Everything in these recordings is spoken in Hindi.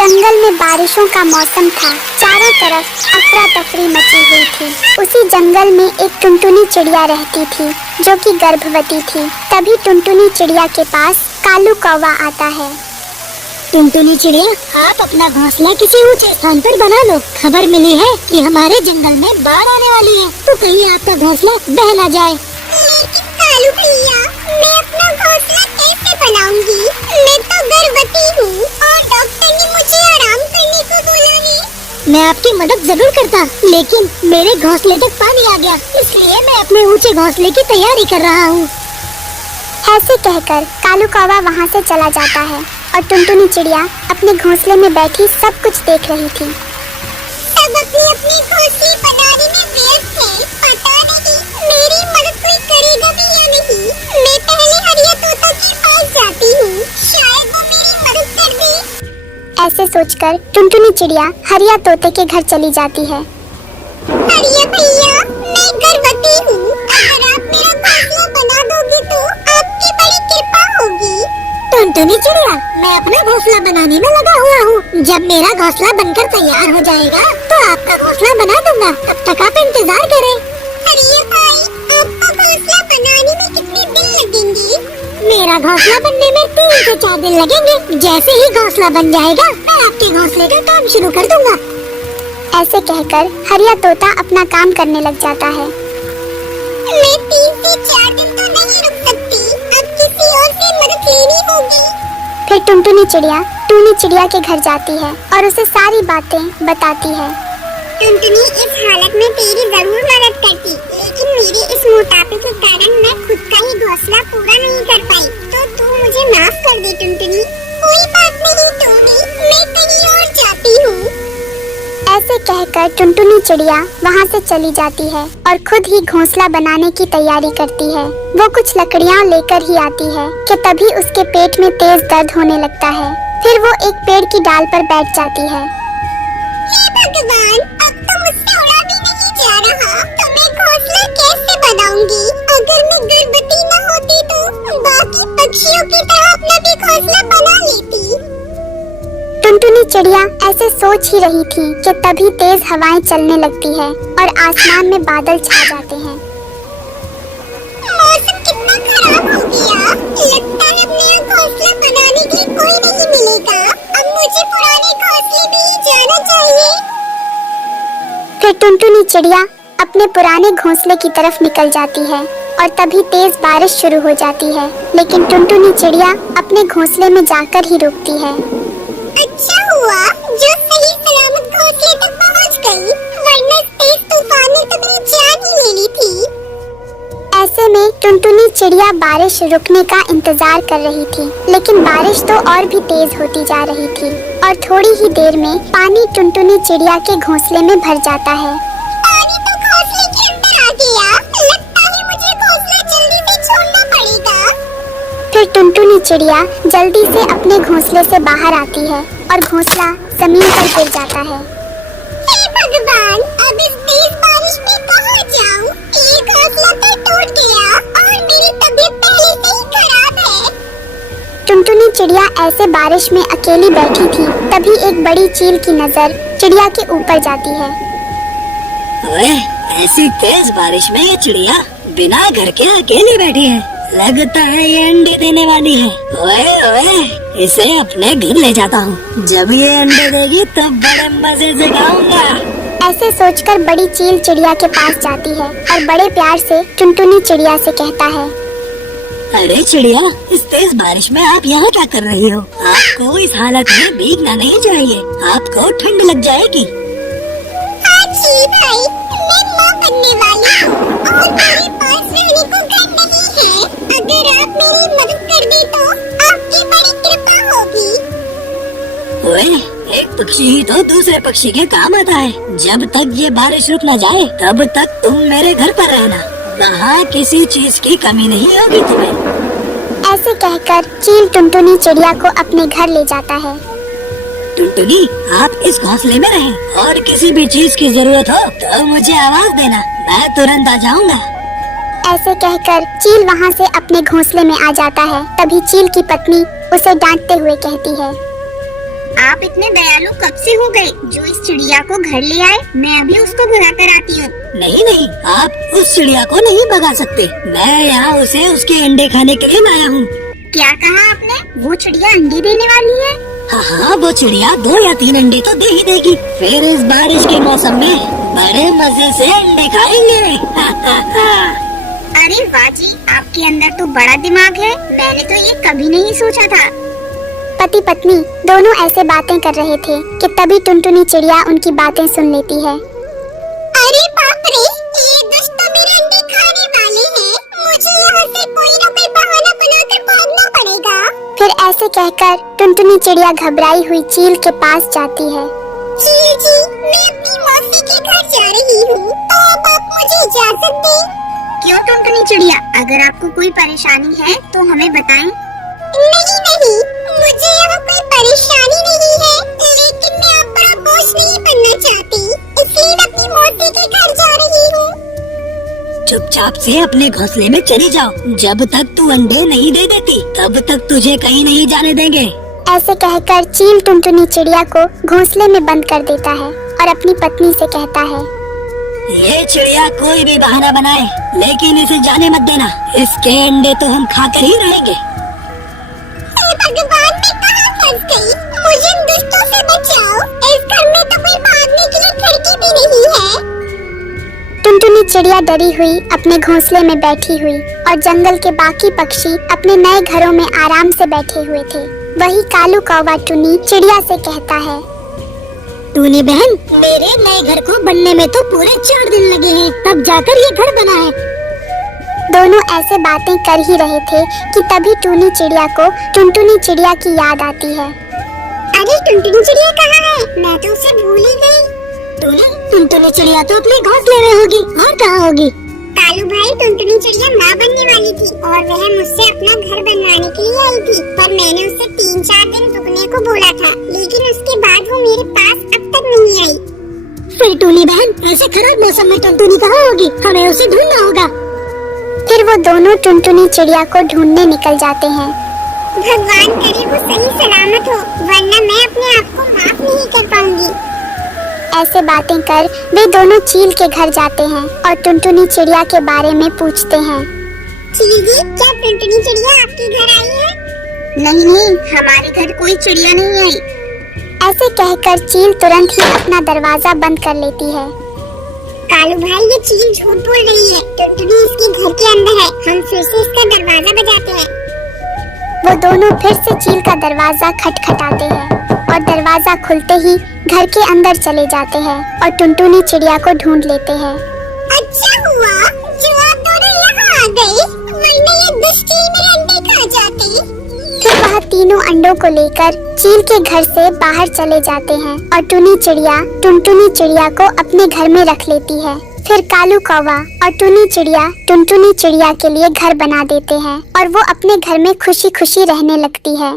जंगल में बारिशों का मौसम था। चारों तरफ अफरा तफरी मची हुई थी। उसी जंगल में एक टुनटुनी चिड़िया रहती थी जो कि गर्भवती थी। तभी टुनटुनी चिड़िया के पास कालू कौवा आता है। टुनटुनी चिड़िया, आप अपना घोंसला किसी ऊंचे स्थान पर बना लो। खबर मिली है कि हमारे जंगल में बाढ़ आने वाली है, तो कहीं आपका घोंसला बह न जाए। लेकिन कालू भैया, मैं अपना घोंसला कैसे बनाऊंगी? मैं तो गर्भवती हूँ और डॉक्टर ने मुझे आराम करने को बोला है। मैं आपकी मदद जरूर करता, लेकिन मेरे घोंसले तक पानी आ गया, इसलिए मैं अपने ऊंचे घोंसले की तैयारी कर रहा हूँ। ऐसे कहकर कालू कौवा वहाँ से चला जाता है और टुनटुनी चिड़िया अपने घोंसले में बैठी सब कुछ देख रही थी। सब अपने अपने घोंसले बनाने में व्यस्त हैं। पता नहीं मेरी मदद कोई करेगा भी या नहीं। मैं पहले हरिया तोता के पास जाती हूँ, शायद वो मेरी मदद कर दे। ऐसे सोचकर टुनटुनी चिड़िया हरिया तोते के घर चली जाती है। हरिया भैया, मैं गर्भवती हूँ। अगर आप मेरा घोंसला बना दोगे तो आपकी बड़ी कृपा होगी। टुनटुनी चिड़िया, मैं अपना घोंसला बनाने में लगा हुआ हूँ। जब मेरा घोंसला बनकर तैयार हो जाएगा तो आपका घोंसला बना दूंगा। तब तक आप इंतजार करें। हरिया भाई, आपका घोंसला बनाने में कितने दिन लगेंगे? मेरा घोंसला बनने में 3 से 4 दिन लगेंगे। जैसे ही घोंसला बन जाएगा मैं आपके घोंसले का काम शुरू कर दूंगा। ऐसे कहकर हरिया तोता अपना काम करने लग जाता है। मैं 3 से 4 दिन तो नहीं रुक सकती। अब किसी और से मदद लेनी होगी। फिर टुनटुनी चिड़िया टूनी चिड़िया के घर जाती है और उसे सारी बातें बताती है। टुनटुनी, इस हालत में तेरी जरूर मदद करती, लेकिन मेरे इस मोटापे के कारण मैं खुद का ही घोंसला पूरा नहीं कर पाई। तो तू मुझे माफ कर दे टुनटुनी। कोई बात नहीं टूनी, मैं कहीं और जाती हूँ। ऐसे कहकर टुनटुनी चिड़िया वहाँ से चली जाती है और खुद ही घोंसला बनाने की तैयारी करती है। वो कुछ लकड़ियाँ लेकर ही आती है कि तभी उसके पेट में तेज दर्द होने लगता है। फिर वो एक पेड़ की डाल पर बैठ जाती है। हे भगवान, अब तो मुझसे उड़ा भी नहीं जा रहा, तो मैं घोंसला कैसे बनाऊंगी? अगर मैं गर्भवती न होती तो बाकी पक्षियों की तरह अपना भी घोंसला बना लेती। टुनटुनी चिड़िया ऐसे सोच ही रही थी कि तभी तेज हवाएं चलने लगती है और आसमान में बादल छा जाते हैं। मौसम कितना खराब हो गया। लगता है अब नया घोंसला बनाने के लिए कोई नहीं मिलेगा। अब मुझे पुराने घोंसले में जाना चाहिए। फिर टुनटुनी चिड़िया अपने पुराने घोंसले की तरफ निकल जाती है और तभी तेज बारिश शुरू हो जाती है, लेकिन टुनटुनी चिड़िया अपने घोंसले में जाकर ही रुकती है। अच्छा हुआ जो सही सलामत घोंसले तक पहुंच गई, वरना इस तेज तूफान ने तो मेरी जान ही ले ली थी। ऐसे में टुनटुनी चिड़िया बारिश रुकने का इंतजार कर रही थी, लेकिन बारिश तो और भी तेज होती जा रही थी और थोड़ी ही देर में पानी टुनटुनी चिड़िया के घोंसले में भर जाता है। पानी तो घोंसले के अंदर आ गया। लगता है मुझे घोंसला जल्दी से छोड़ना पड़ेगा। फिर टुनटुनी चिड़िया जल्दी से अपने घोंसले से बाहर आती है और घोंसला जमीन पर गिर जाता है। हे भगवान, अब इस तेज बारिश में कहाँ जाऊँ? ये घोंसला तो टूट गया और मेरी तबीयत पहले से ही खराब है। टुनटुनी चिड़िया ऐसे बारिश में अकेली बैठी थी। तभी एक बड़ी चील की नजर चिड़िया के ऊपर जाती है। ओए, ऐसी तेज बारिश में ये चिड़िया बिना घर के अकेली बैठी है। लगता है ये अंडे देने वाली है। ओए ओए, इसे अपने घर ले जाता हूँ। जब ये अंडे देगी तब बड़े मजे से खाऊंगा। ऐसे सोचकर बड़ी चील चिड़िया के पास जाती है और बड़े प्यार से टुनटुनी चिड़िया से कहता है। अरे चिड़िया, इस तेज बारिश में आप यहाँ क्या कर रही हो? आपको इस हालत में भीगना नहीं चाहिए, आपको ठंड लग जाएगी। हाँ जी भाई, मैं माँ बनने वाली हूँ और मेरे पास रहने को घर नहीं है। अगर आप मेरी मदद कर दे तो आपकी बड़ी कृपा होगी। ओए, एक पक्षी ही तो दूसरे पक्षी के काम आता है। जब तक ये बारिश रुक न जाए तब तक तुम मेरे घर पर रहना। वहाँ किसी चीज की कमी नहीं होगी तुम्हें। ऐसे कहकर चील टुनटुनी चिड़िया को अपने घर ले जाता है। टुनटुनी, आप इस घोंसले में रहें और किसी भी चीज की जरूरत हो तो मुझे आवाज देना, मैं तुरंत आ जाऊंगा। ऐसे कहकर चील वहाँ से अपने घोंसले में आ जाता है। तभी चील की पत्नी उसे डांटते हुए कहती है। आप इतने दयालु कब से हो गए जो इस चिड़िया को घर ले आए? मैं अभी उसको भगा कर आती हूँ। नहीं नहीं, आप उस चिड़िया को नहीं भगा सकते। मैं यहाँ उसे उसके अंडे खाने के लिए लाया हूँ। क्या कहा आपने? वो चिड़िया अंडे देने वाली है? हाँ, वो चिड़िया 2 या 3 अंडे तो दे ही देगी। फिर इस बारिश के मौसम में बड़े मजे से अंडे खाएंगे। अरे वाह जी, आपके अंदर तो बड़ा दिमाग है। मैंने तो ये कभी नहीं सोचा था। पति पत्नी दोनों ऐसे बातें कर रहे थे कि तभी टुनटुनी चिड़िया उनकी बातें सुन लेती है। अरे बाप रे, ये दुष्ट तो मेरे अंडे खाने वाले हैं। मुझे यहाँ से कोई न कोई बहाना बनाकर भागना पड़ेगा। फिर ऐसे कहकर टुनटुनी चिड़िया घबराई हुई चील के पास जाती है। चील जी, मैं अपनी मौसी के घर जा रही हूँ, तो अब आप मुझे इजाजत दें। क्यों टुनटुनी चिड़िया, अगर आपको कोई परेशानी है तो हमें बताएं। नहीं, मुझे यहाँ कोई परेशानी नहीं है, लेकिन मैं अब बड़ा बोझ नहीं बनना चाहती, इसलिए मैं अपनी मौसी के घर जा रही हूँ। चुपचाप से अपने घोंसले में चली जाओ। जब तक तू अंडे नहीं दे देती तब तक तुझे कहीं नहीं जाने देंगे। ऐसे कहकर चील टुनटुनी चिड़िया को घोंसले में बंद कर देता है और अपनी पत्नी से कहता है, ये चिड़िया कोई भी बहाना बनाए, लेकिन इसे जाने मत देना। इसके अंडे तो हम खाकर ही रहेंगे। भगवान, मैं कहाँ फंस गई? मुझे इन दुष्टों से बचाओ। इस घर में तो कोई भागने के लिए खिड़की भी नहीं है। टुनटुनी चिड़िया डरी हुई अपने घोंसले में बैठी हुई और जंगल के बाकी पक्षी अपने नए घरों में आराम से बैठे हुए थे। वही कालू कौवा टुनी चिड़िया से कहता है, टूनी बहन, मेरे नए घर को बनने में तो पूरे 4 दिन लगे हैं, तब जाकर ये घर बना है। दोनों ऐसे बातें कर ही रहे थे कि तभी टूनी चिड़िया को टुनटुनी चिड़िया की याद आती है। अरे टुनटुनी चिड़िया कहाँ है? मैं तो उसे भूल ही गई। टुनटुनी चिड़िया तो अपने घोंसले में होगी, और कहाँ होगी? कालू भाई, टुनटुनी चिड़िया माँ बनने वाली थी और वह मुझसे अपना घर बनवाने के लिए आई थी, पर मैंने उसे 3-4 दिन रुकने को बोला था, लेकिन उसके बाद वो मेरे पास अब तक नहीं आई। फिर टूनी बहन, ऐसे खराब मौसम में टुनटुनी कहाँ होगी? हमें उसे ढूंढना होगा। फिर वो दोनों टुनटुनी चिड़िया को ढूंढने निकल जाते हैं। भगवान करे वो सही सलामत हो, वरना मैं अपने आप को माफ नहीं कर पाऊंगी। ऐसे बातें कर वे दोनों चील के घर जाते हैं और टुनटुनी चिड़िया के बारे में पूछते हैं। चील जी, क्या टुनटुनी चिड़िया आपके घर आई है? नहीं, हमारे घर कोई चिड़िया नहीं आई। ऐसे कहकर चील तुरंत ही अपना दरवाजा बंद कर लेती है। कालू भाई, ये चील झूठ बोल रही है। टुनटुनी इसके घर के अंदर है। हम फिर से इसका दरवाजा बजाते हैं। वो दोनों फिर से चील का दरवाजा खटखटाते हैं और दरवाजा खुलते ही घर के अंदर चले जाते हैं और टुनटुनी चिड़िया को ढूंढ लेते हैं। अच्छा हुआ जो आप दोनों यहाँ आ गए, वरना ये दुष्ट चील मेरे अंडे खा जाते। फिर वह तीनों अंडों को लेकर चील के घर से बाहर चले जाते हैं और टुनटुनी चिड़िया को अपने घर में रख लेती है। फिर कालू कौवा और टुनी चिड़िया टुनटुनी चिड़िया के लिए घर बना देते हैं और वो अपने घर में खुशी खुशी रहने लगती है।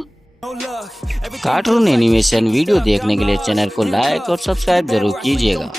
कार्टून एनिमेशन वीडियो देखने के लिए चैनल को लाइक और सब्सक्राइब जरूर कीजिएगा।